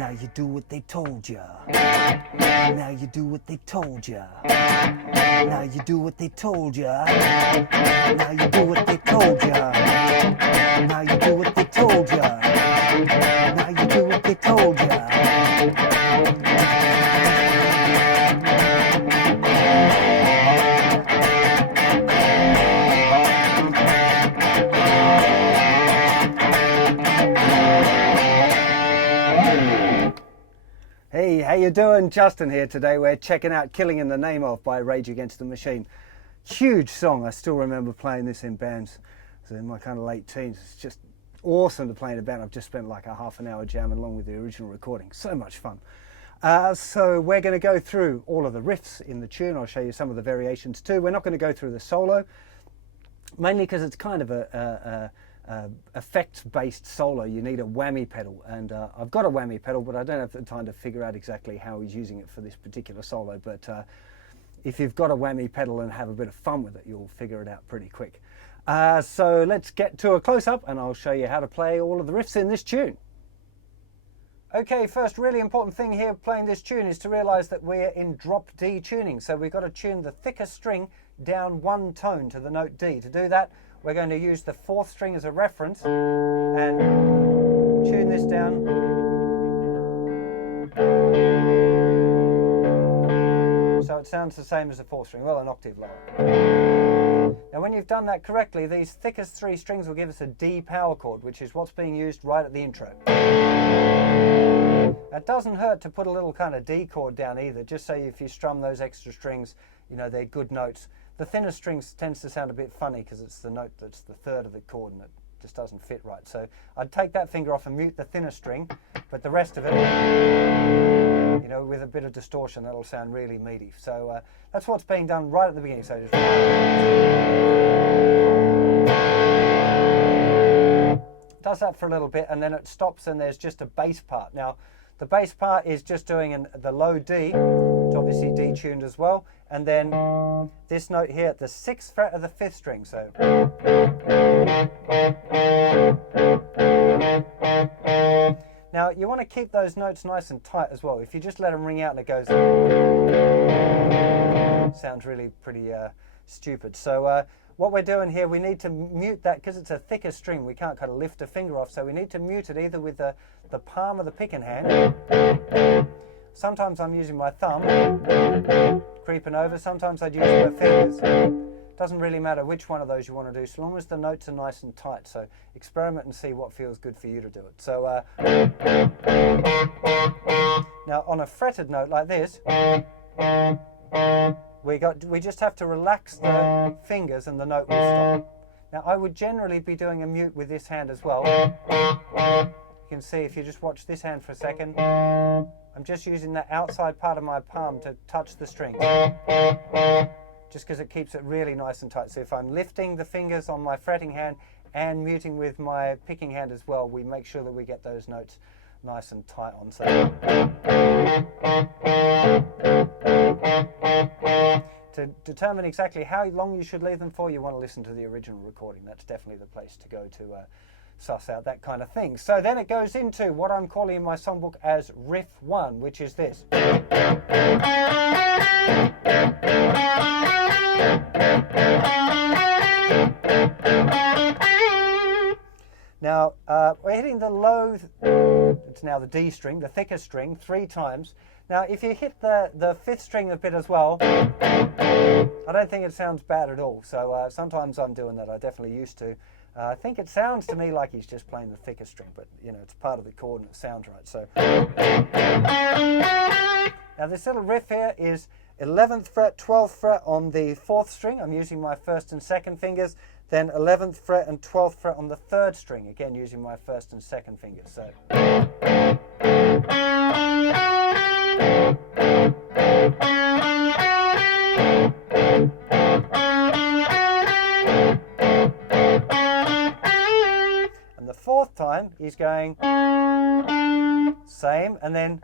Now you do what they told ya. Now you do what they told ya. Now you do what they told ya. Now you do what they told ya. Now you do what they told ya. Now you do what they told ya. Hey, how you doing? Justin here today. We're checking out Killing in the Name Of by Rage Against the Machine. Huge song. I still remember playing this in bands in my kind of late teens. It's just awesome to play in a band. I've just spent like a half an hour jamming along with the original recording. So much fun. So we're going to go through all of the riffs in the tune. I'll show you some of the variations too. We're not going to go through the solo, mainly because it's kind of a effects-based solo. You need a whammy pedal, and I've got a whammy pedal, but I don't have the time to figure out exactly how he's using it for this particular solo. But if you've got a whammy pedal and have a bit of fun with it, you'll figure it out pretty quick. So let's get to a close-up, and I'll show you how to play all of the riffs in this tune. Okay, first really important thing here playing this tune is to realize that we're in drop D tuning. So we've got to tune the thickest string down one tone to the note D. To do that, we're going to use the 4th string as a reference and tune this down. So it sounds the same as the 4th string, well, an octave lower. Now when you've done that correctly, these thickest 3 strings will give us a D power chord, which is what's being used right at the intro. It doesn't hurt to put a little kind of D chord down either, just so if you strum those extra strings, you know, they're good notes. The thinner strings tends to sound a bit funny because it's the note that's the 3rd of the chord and it just doesn't fit right. So I'd take that finger off and mute the thinner string, but the rest of it, you know, with a bit of distortion, that'll sound really meaty. So that's what's being done right at the beginning. So just does that for a little bit, and then it stops and there's just a bass part. Now, the bass part is just doing the low D, it's obviously detuned as well, and then this note here at the 6th fret of the 5th string. So now you want to keep those notes nice and tight as well. If you just let them ring out and it goes, sounds really pretty stupid. So what we're doing here, we need to mute that because it's a thicker string. We can't kind of lift a finger off, so we need to mute it either with the palm of the picking hand. Sometimes I'm using my thumb, creeping over. Sometimes I'd use my fingers. Doesn't really matter which one of those you want to do, so long as the notes are nice and tight. So experiment and see what feels good for you to do it. So now on a fretted note like this, we just have to relax the fingers and the note will stop. Now I would generally be doing a mute with this hand as well. You can see if you just watch this hand for a second, I'm just using the outside part of my palm to touch the string, just because it keeps it really nice and tight. So if I'm lifting the fingers on my fretting hand and muting with my picking hand as well, we make sure that we get those notes nice and tight on. So to determine exactly how long you should leave them for, you want to listen to the original recording. That's definitely the place to go to suss out that kind of thing. So then it goes into what I'm calling in my songbook as Riff 1, which is this. Now, we're hitting the low, it's now the D string, the thicker string, 3 times. Now, if you hit the 5th string a bit as well, I don't think it sounds bad at all. So sometimes I'm doing that, I definitely used to. I think it sounds to me like he's just playing the thicker string, but you know, it's part of the chord and it sounds right. So now this little riff here is 11th fret, 12th fret on the 4th string. I'm using my 1st and 2nd fingers. Then 11th fret and 12th fret on the 3rd string, again using my 1st and 2nd fingers. So he's going same, and then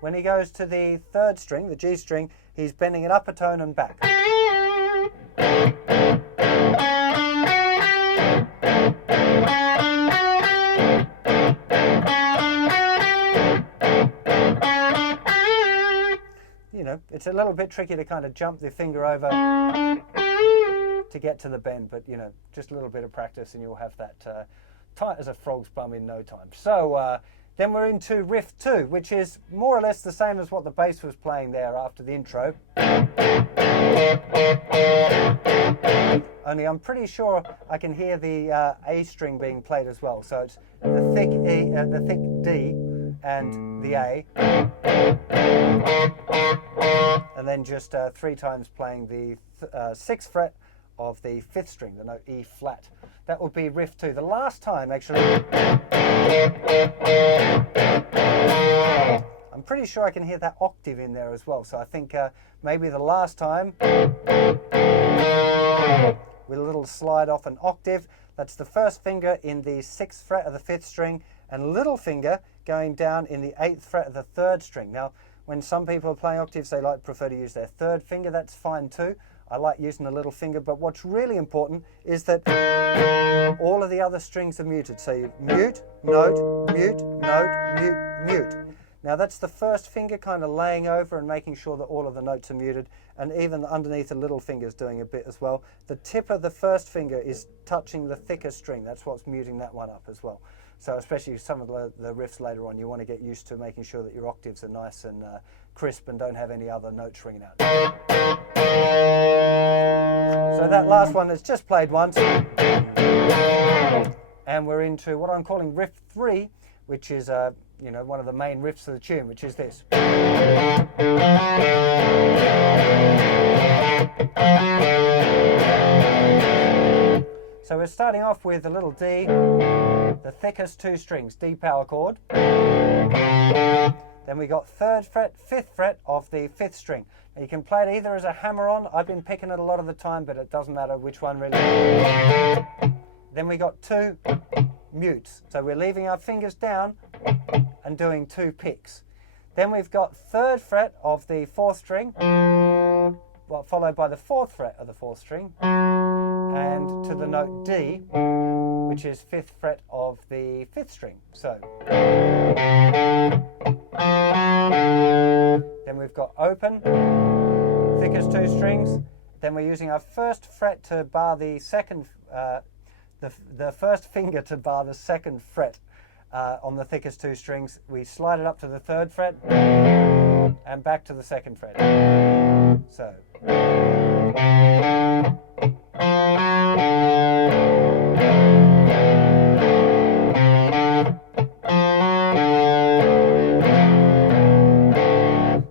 when he goes to the third string, the G string, he's bending it up a tone and back. You know, it's a little bit tricky to kind of jump the finger over to get to the bend, but you know, just a little bit of practice and you'll have that tight as a frog's bum in no time. So then we're into riff 2, which is more or less the same as what the bass was playing there after the intro. Only I'm pretty sure I can hear the A string being played as well. So it's the thick E, the thick D, and the A, and then just 3 times playing the 6th fret of the 5th string, the note E flat. That would be riff 2. The last time, actually, I'm pretty sure I can hear that octave in there as well. So I think maybe the last time, with a little slide off an octave, that's the first finger in the 6th fret of the 5th string, and little finger going down in the 8th fret of the 3rd string. Now, when some people are playing octaves, they prefer to use their 3rd finger. That's fine too. I like using the little finger, but what's really important is that all of the other strings are muted. So you mute, note, mute, note, mute, mute. Now that's the first finger kind of laying over and making sure that all of the notes are muted, and even underneath the little finger is doing a bit as well. The tip of the first finger is touching the thicker string. That's what's muting that one up as well. So especially some of the riffs later on, you want to get used to making sure that your octaves are nice and crisp and don't have any other notes ringing out. So that last one is just played once. And we're into what I'm calling riff 3, which is you know, one of the main riffs of the tune, which is this. So we're starting off with a little D, the thickest 2 strings, D power chord. Then we got 3rd fret, 5th fret of the 5th string. Now you can play it either as a hammer-on. I've been picking it a lot of the time, but it doesn't matter which one really. Then we got 2 mutes. So we're leaving our fingers down and doing 2 picks. Then we've got 3rd fret of the 4th string, well, followed by the 4th fret of the 4th string, and to the note D, which is 5th fret of the 5th string. So then we've got open, thickest 2 strings. Then we're using our 1st fret to bar the second, the first finger to bar the 2nd fret on the thickest 2 strings. We slide it up to the 3rd fret and back to the 2nd fret. So.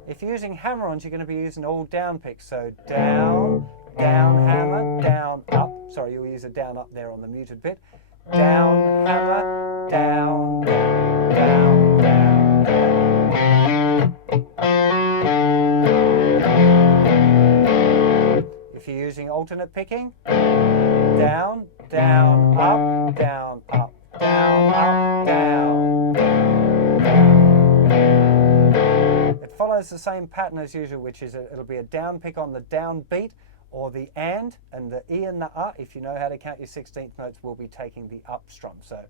If you're using hammer-ons, you're going to be using all down picks. So down, down, hammer, down, up. Sorry, you'll use a down up there on the muted bit. Down, hammer, down, down, down, down, down. If you're using alternate picking, down, down, up, down, up, down, up, down, down, down. It follows the same pattern as usual, which is it'll be a down pick on the down beat, or the and the E and the A. If you know how to count your 16th notes, will be taking the up strum. So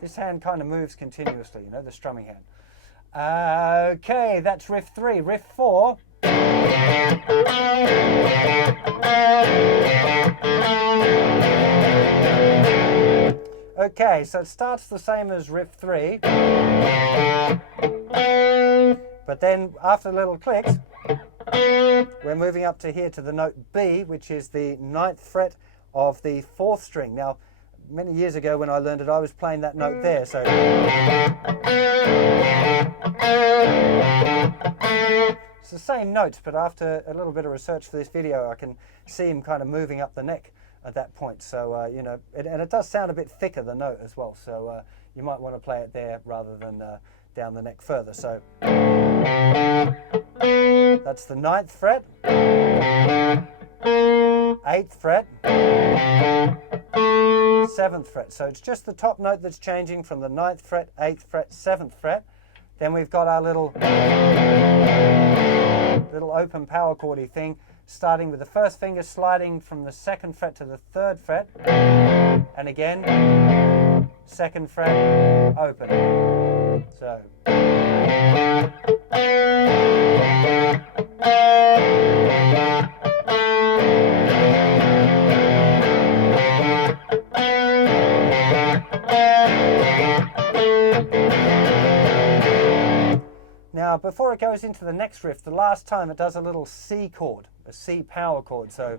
this hand kind of moves continuously, you know, the strumming hand. Okay, that's riff 3. Riff 4. Okay, so it starts the same as riff 3, but then after the little clicks, we're moving up to here to the note B, which is the 9th fret of the 4th string. Now, many years ago when I learned it, I was playing that note there, so it's the same notes, but after a little bit of research for this video, I can see him kind of moving up the neck at that point. So, you know, and it does sound a bit thicker, the note as well. So you might want to play it there rather than down the neck further. So. That's the 9th fret, 8th fret, 7th fret. So it's just the top note that's changing from the 9th fret, 8th fret, 7th fret. Then we've got our little open power chordy thing, starting with the first finger sliding from the 2nd fret to the 3rd fret, and again, 2nd fret, open. So. Now, before it goes into the next riff, the last time it does a little C chord, a C power chord. So,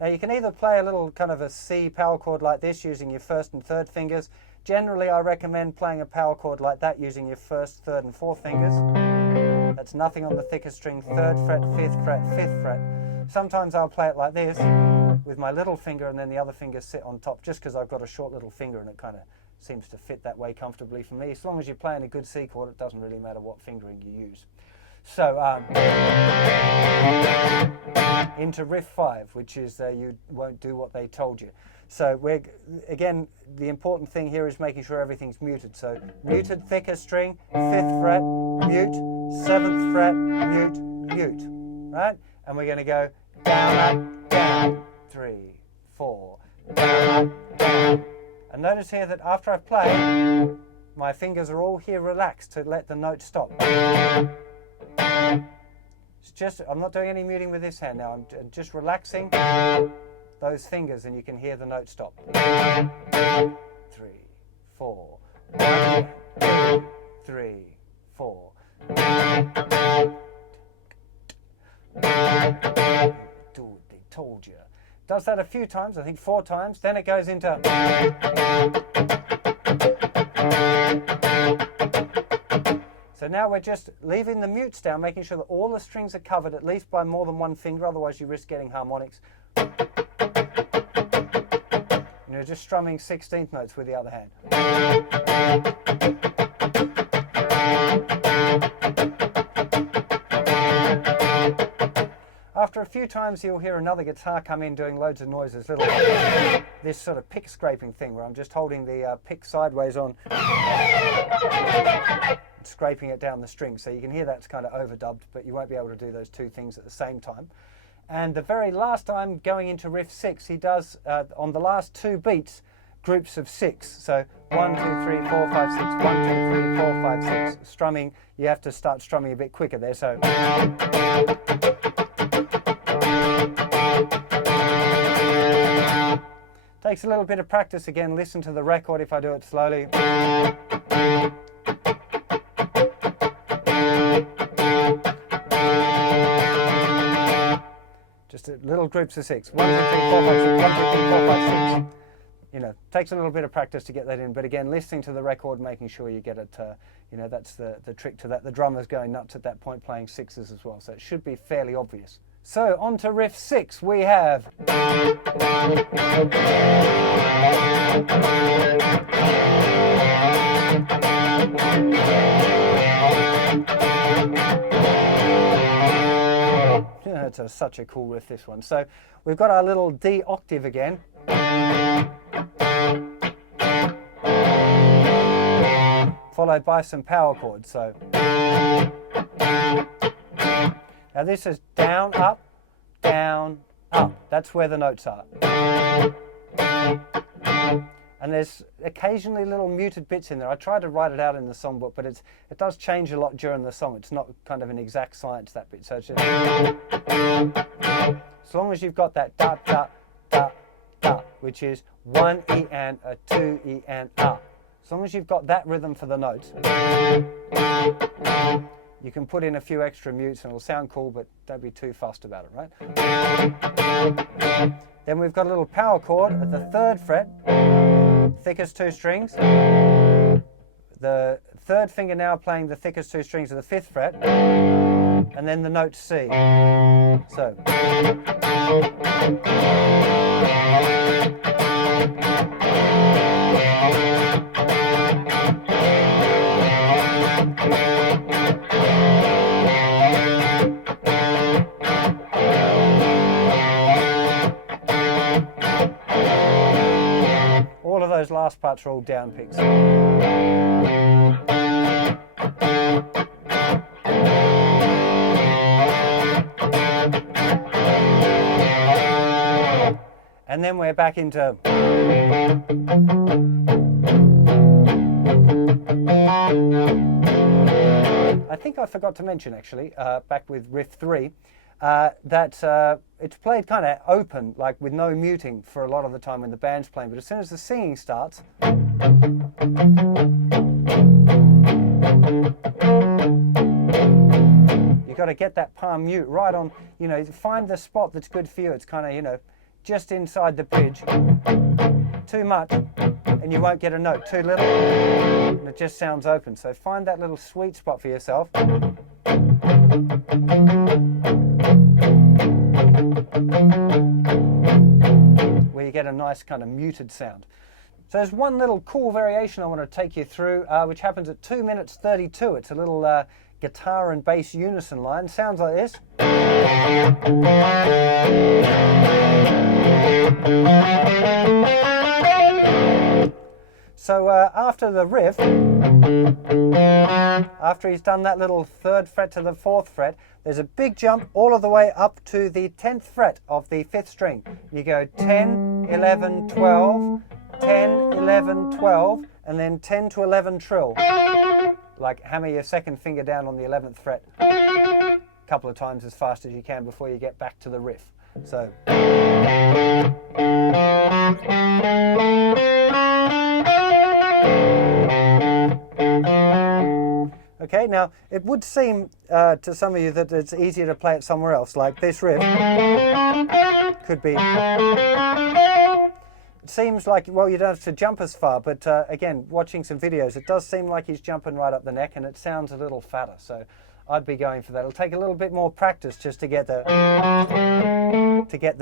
now you can either play a little kind of a C power chord like this using your 1st and 3rd fingers. Generally, I recommend playing a power chord like that using your 1st, 3rd and 4th fingers. That's nothing on the thicker string, 3rd fret, 5th fret, 5th fret. Sometimes I'll play it like this with my little finger and then the other finger sit on top, just because I've got a short little finger and it kind of seems to fit that way comfortably for me. As long as you're playing a good C chord, it doesn't really matter what fingering you use. So into riff 5, which is you won't do what they told you. So again, the important thing here is making sure everything's muted. So muted thicker string, 5th fret, mute, 7th fret, mute, mute, right? And we're going to go down, up, down, 3, 4, down, up, down. And notice here that after I've played, my fingers are all here relaxed to let the note stop. It's just, I'm not doing any muting with this hand now, I'm just relaxing those fingers and you can hear the note stop. 3, 4, 1, 2, 3, 4. They told you. Does that a few times, I think 4 times, then it goes into. So now we're just leaving the mutes down, making sure that all the strings are covered at least by more than one finger, otherwise you risk getting harmonics. And you're just strumming 16th notes with the other hand. After a few times you'll hear another guitar come in doing loads of noises, this sort of pick scraping thing where I'm just holding the pick sideways on, scraping it down the string. So you can hear that's kind of overdubbed, but you won't be able to do those two things at the same time. And the very last time, going into riff 6, he does, on the last 2 beats, groups of 6. So 1, 2, 3, 4, 5, 6, 1, 2, 3, 4, 5, 6. Strumming, you have to start strumming a bit quicker there. So. Takes a little bit of practice again. Listen to the record if I do it slowly. Just little groups of 6. 1, 2, 3, 4, 5, 6. 1, 2, 3, 4, 5, 6. You know, takes a little bit of practice to get that in. But again, listening to the record, making sure you get it. You know, that's the trick to that. The drummer's going nuts at that point, playing 6s as well. So it should be fairly obvious. So on to riff 6, we have. Yeah, it's such a cool riff, this one. So we've got our little D octave again. Followed by some power chords. So. Now this is down, up, down, up. That's where the notes are. And there's occasionally little muted bits in there. I tried to write it out in the songbook, but it does change a lot during the song. It's not kind of an exact science, that bit. So it's just, as long as you've got that da, da, da, da, which is 1 E and a 2 E and a. As long as you've got that rhythm for the notes, you can put in a few extra mutes and it'll sound cool, but don't be too fussed about it, right? Then we've got a little power chord at the 3rd fret, thickest 2 strings. The 3rd finger now playing the thickest 2 strings of the 5th fret, and then the note C. So. All of those last parts are all down picks. And then we're back into... I think I forgot to mention actually, back with riff 3, that it's played kind of open, like with no muting for a lot of the time when the band's playing, but as soon as the singing starts, you've got to get that palm mute right on, you know, find the spot that's good for you. It's kind of, you know, just inside the bridge. Too much and you won't get a note. Too little and it just sounds open. So find that little sweet spot for yourself. Where you get a nice kind of muted sound. So there's one little cool variation I want to take you through, which happens at 2 minutes 32. It's a little guitar and bass unison line. Sounds like this. So after the riff, after he's done that little 3rd fret to the 4th fret, there's a big jump all of the way up to the 10th fret of the 5th string. You go 10, 11, 12, 10, 11, 12, and then 10 to 11 trill. Like hammer your 2nd finger down on the 11th fret a couple of times as fast as you can before you get back to the riff. So. Okay, now it would seem to some of you that it's easier to play it somewhere else, like this riff could be... It seems like, well, you don't have to jump as far, but again, watching some videos, it does seem like he's jumping right up the neck and it sounds a little fatter, so I'd be going for that. It'll take a little bit more practice just to get the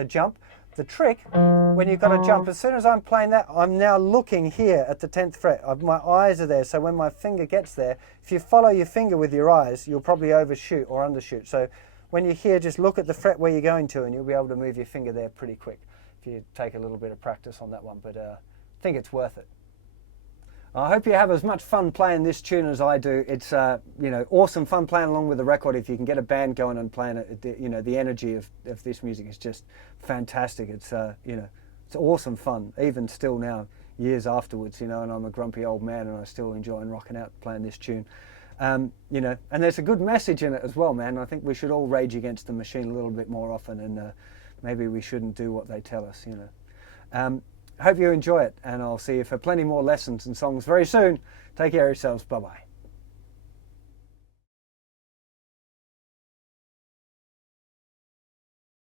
jump. The trick, when you've got to jump, as soon as I'm playing that, I'm now looking here at the 10th fret. My eyes are there, so when my finger gets there, if you follow your finger with your eyes, you'll probably overshoot or undershoot. So when you're here, just look at the fret where you're going to and you'll be able to move your finger there pretty quick if you take a little bit of practice on that one, but I think it's worth it. I hope you have as much fun playing this tune as I do. It's you know, awesome fun playing along with the record. If you can get a band going and playing it, you know, the energy of this music is just fantastic. It's you know, it's awesome fun, even still now, years afterwards, you know, and I'm a grumpy old man and I still enjoy rocking out playing this tune. You know, and there's a good message in it as well, man. I think we should all rage against the machine a little bit more often, and maybe we shouldn't do what they tell us, you know. Hope you enjoy it, and I'll see you for plenty more lessons and songs very soon. Take care of yourselves. Bye-bye.